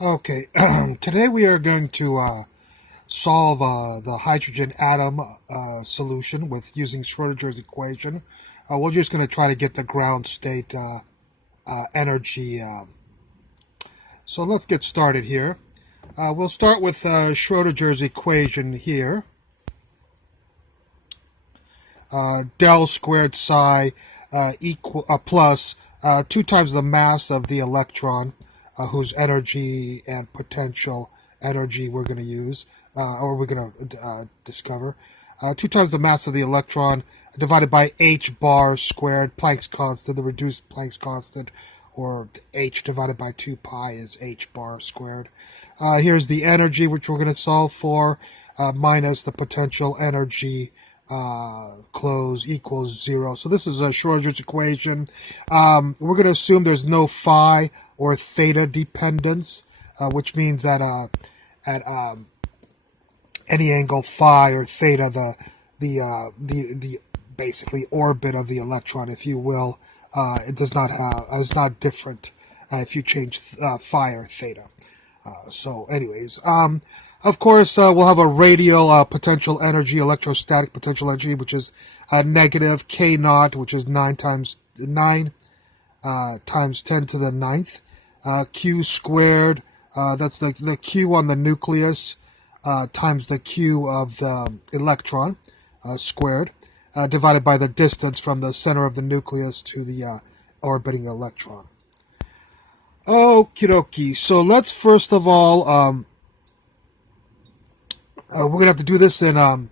Okay, today we are going to solve the hydrogen atom solution with using Schrodinger's equation. We're just going to try to get the ground state energy. So let's get started here. We'll start with Schrodinger's equation here. Del squared psi plus 2 times the mass of the electron, whose energy and potential energy we're going to use, or we're going to discover. 2 times the mass of the electron divided by h bar squared, Planck's constant, the reduced Planck's constant, or h divided by 2 pi is h bar squared. Here's the energy, which we're going to solve for, minus the potential energy close equals 0. So this is a Schrodinger's equation. We're going to assume there's no phi or theta dependence, which means that at any angle phi or theta, the basically orbit of the electron, if you will, it does not have is not different if you change phi or theta. So anyways, of course, we'll have a radial potential energy, electrostatic potential energy, which is negative k naught, which is 9 times 10 to the ninth, q squared, that's the q on the nucleus, times the q of the electron, squared, divided by the distance from the center of the nucleus to the orbiting electron. Okie dokie. So let's first of all, we're going to have to do this in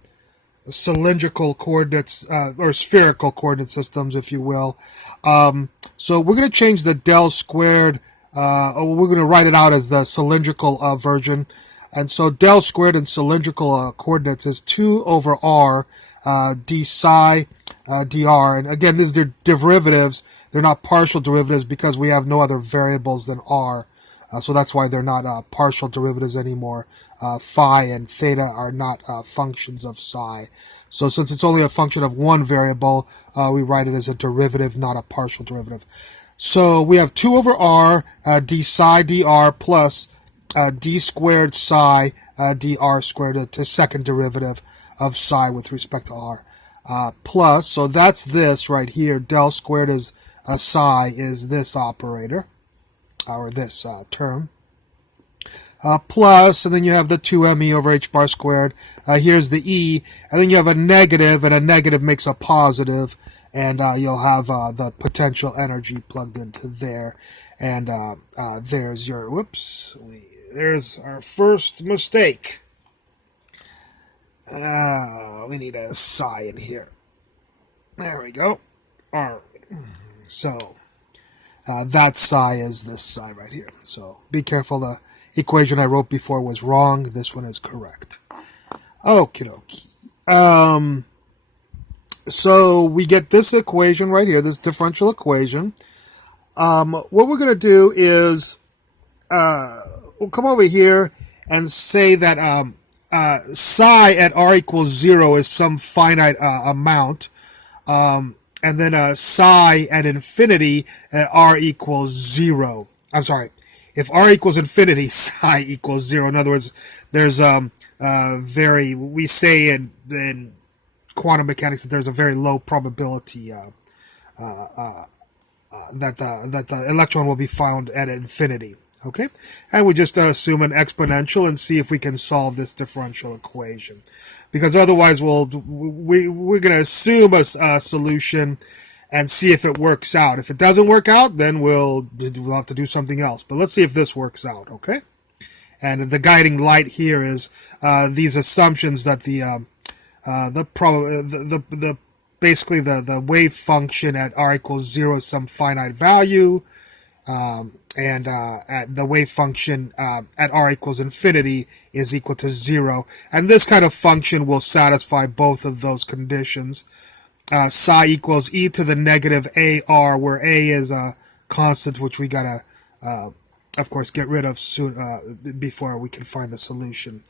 cylindrical coordinates, or spherical coordinate systems, if you will. So we're going to change the del squared, we're going to write it out as the cylindrical version. And so del squared in cylindrical coordinates is 2 over r d psi dr. And again, these are derivatives. They're not partial derivatives because we have no other variables than r. So that's why they're not partial derivatives anymore. Phi and theta are not functions of psi. So since it's only a function of one variable, we write it as a derivative, not a partial derivative. So we have 2 over r d psi dr plus d squared psi dr squared, the second derivative of psi with respect to r. Plus, so that's this right here. Del squared is psi is this operator, or this term. Plus, and then you have the 2me over h bar squared. Here's the e, and then you have a negative, and a negative makes a positive, and you'll have the potential energy plugged into there. And there's your, there's our first mistake. We need a psi in here. There we go. All right. So that psi is this psi right here. So be careful. The equation I wrote before was wrong. This one is correct. Okie dokie. So we get this equation right here, this differential equation. What we're going to do is we'll come over here and say that psi at r equals 0 is some finite amount. And then psi at infinity at r equals 0. I'm sorry. If r equals infinity, psi equals 0. In other words, there's we say in quantum mechanics that there's a very low probability that the electron will be found at infinity. Okay, and we just assume an exponential and see if we can solve this differential equation, because otherwise we're going to assume a solution and see if it works out. If it doesn't work out, then we'll have to do something else. But let's see if this works out. Okay, and the guiding light here is these assumptions that basically the wave function at r equals 0 is some finite value. And at the wave function at r equals infinity is equal to 0. And this kind of function will satisfy both of those conditions. Psi equals e to the negative ar, where a is a constant which we got to, of course, get rid of soon before we can find the solution.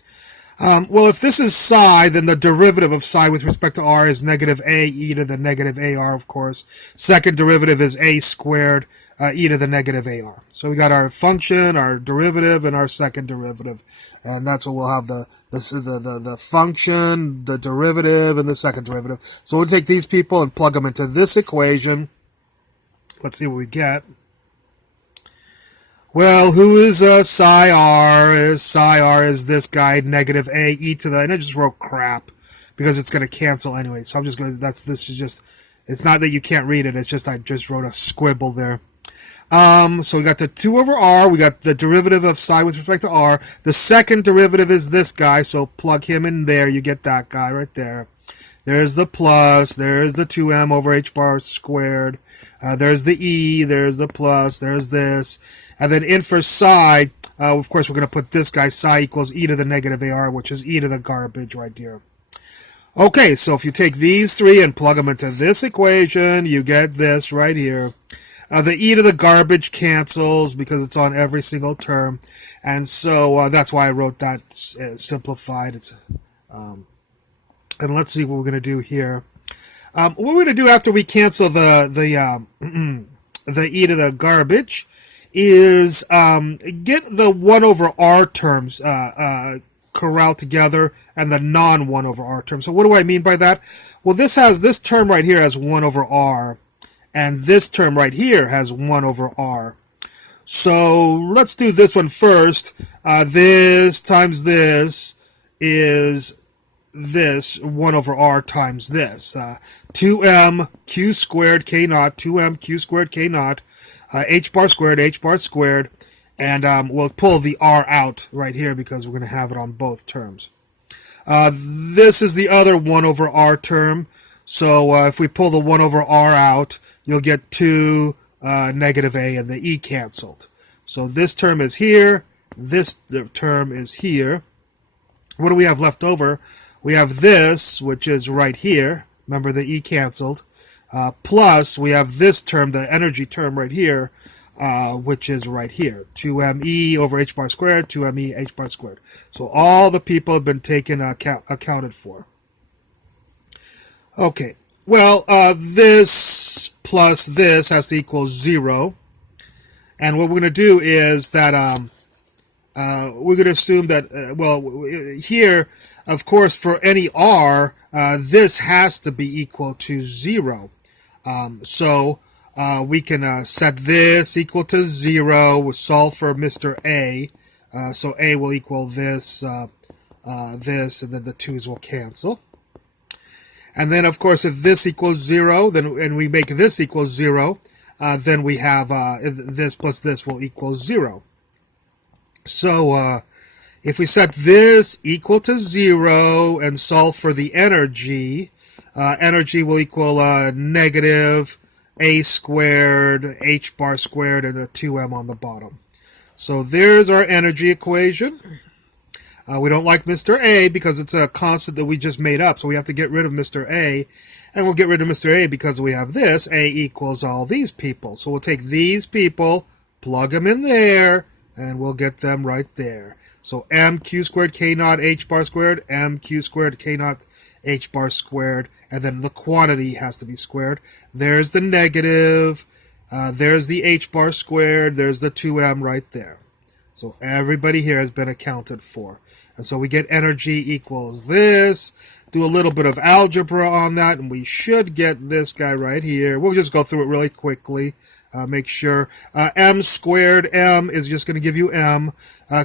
Well, if this is psi, then the derivative of psi with respect to r is negative a e to the negative ar, of course. Second derivative is a squared e to the negative ar. So we got our function, our derivative, and our second derivative. And that's what we'll have the function, the derivative, and the second derivative. So we'll take these people and plug them into this equation. Let's see what we get. Well, who is psi r? Psi r is this guy, negative a e to the, and I just wrote crap because it's going to cancel anyway. So I'm just going to, this is just, it's not that you can't read it, it's just I just wrote a squibble there. So we got the 2 over r, we got the derivative of psi with respect to r. The second derivative is this guy, so plug him in there, you get that guy right there. There's the plus, there's the 2m over h bar squared, there's the e, there's the plus, there's this. And then in for psi, of course, we're going to put this guy, psi equals e to the negative ar, which is e to the garbage right here. Okay, so if you take these three and plug them into this equation, you get this right here. The e to the garbage cancels because it's on every single term. And so that's why I wrote that simplified. And let's see what we're going to do here. What we're going to do after we cancel the e to the garbage is get the 1 over r terms corralled together and the non 1 over r terms. So what do I mean by that? Well, this term right here has 1 over r, and this term right here has 1 over r. So let's do this one first. This times this is this 1 over r times this. 2m q squared k naught, 2m q squared k naught, h bar squared, and we'll pull the r out right here because we're going to have it on both terms. This is the other 1 over r term, so if we pull the 1 over r out, you'll get 2 negative a and the e canceled. So this term is here, this term is here. What do we have left over? We have this, which is right here. Remember, the e canceled. Plus, we have this term, the energy term right here, which is right here. 2me over h bar squared, 2me h bar squared. So all the people have been taken accounted for. Okay, well, this plus this has to equal 0. And what we're going to do is that we're going to assume that, well, here, of course, for any r, this has to be equal to 0. So we can set this equal to 0. We'll solve for Mr. A. So A will equal this, this, and then the 2's will cancel. And then, of course, if this equals 0, then and we make this equal 0, then we have this plus this will equal 0. So if we set this equal to 0 and solve for the energy, energy will equal negative a squared, h bar squared, and a 2m on the bottom. So there's our energy equation. We don't like Mr. A because it's a constant that we just made up, so we have to get rid of Mr. A. And we'll get rid of Mr. A because we have this. A equals all these people. So we'll take these people, plug them in there, and we'll get them right there. So mq squared k naught h bar squared, mq squared k naught h bar squared, and then the quantity has to be squared. There's the negative, there's the h bar squared, there's the 2m right there. So everybody here has been accounted for. And so we get energy equals this. Do a little bit of algebra on that, and we should get this guy right here. We'll just go through it really quickly. Make sure. M squared, M is just going to give you M.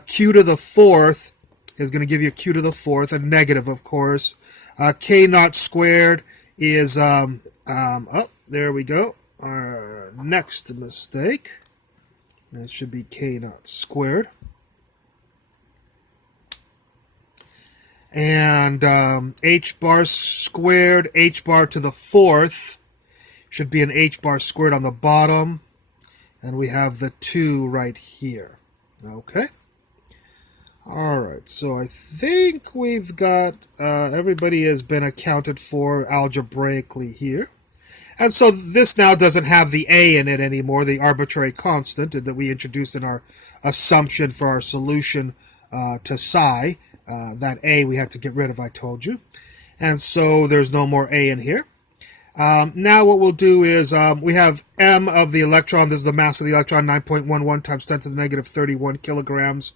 Q to the fourth is going to give you Q to the fourth, a negative, of course. K naught squared is, oh, there we go. Our next mistake. That should be K naught squared. And h bar squared, h bar to the fourth should be an h bar squared on the bottom. And we have the 2 right here. Okay. All right. So I think we've got, everybody has been accounted for algebraically here. And so this now doesn't have the a in it anymore, the arbitrary constant that we introduced in our assumption for our solution to psi. That A we have to get rid of, I told you. And so there's no more A in here. Now what we'll do is we have m of the electron. This is the mass of the electron, 9.11 times 10 to the negative 31 kilograms.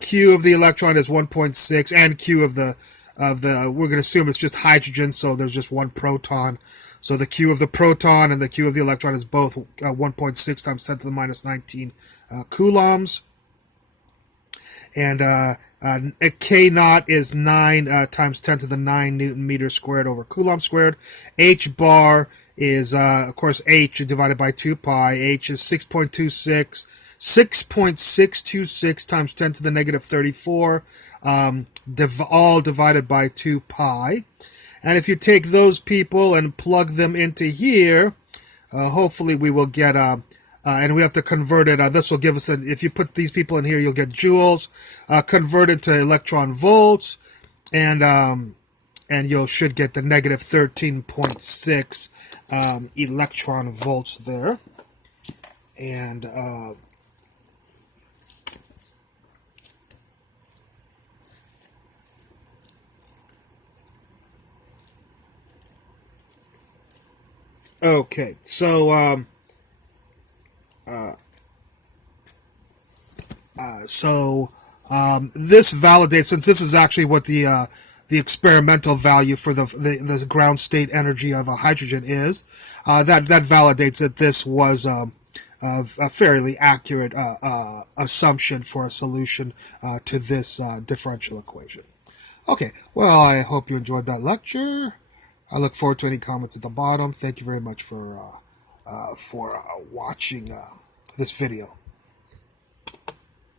Q of the electron is 1.6, and Q of the we're going to assume it's just hydrogen, so there's just one proton. So the Q of the proton and the Q of the electron is both 1.6 times 10 to the minus 19 coulombs. And K naught is 9 times 10 to the 9 Newton meters squared over Coulomb squared. H bar is, of course, H divided by 2 pi. H is 6.626 times 10 to the negative 34, all divided by 2 pi. And if you take those people and plug them into here, hopefully we will get and we have to convert it. This will give us, if you put these people in here, you'll get joules. Convert it to electron volts, and you should get the negative 13.6 electron volts there. And okay, so this validates, since this is actually what the experimental value for the ground state energy of a hydrogen is, that validates that this was a fairly accurate assumption for a solution to this differential equation. Okay, well, I hope you enjoyed that lecture. I look forward to any comments at the bottom. Thank you very much for watching this video.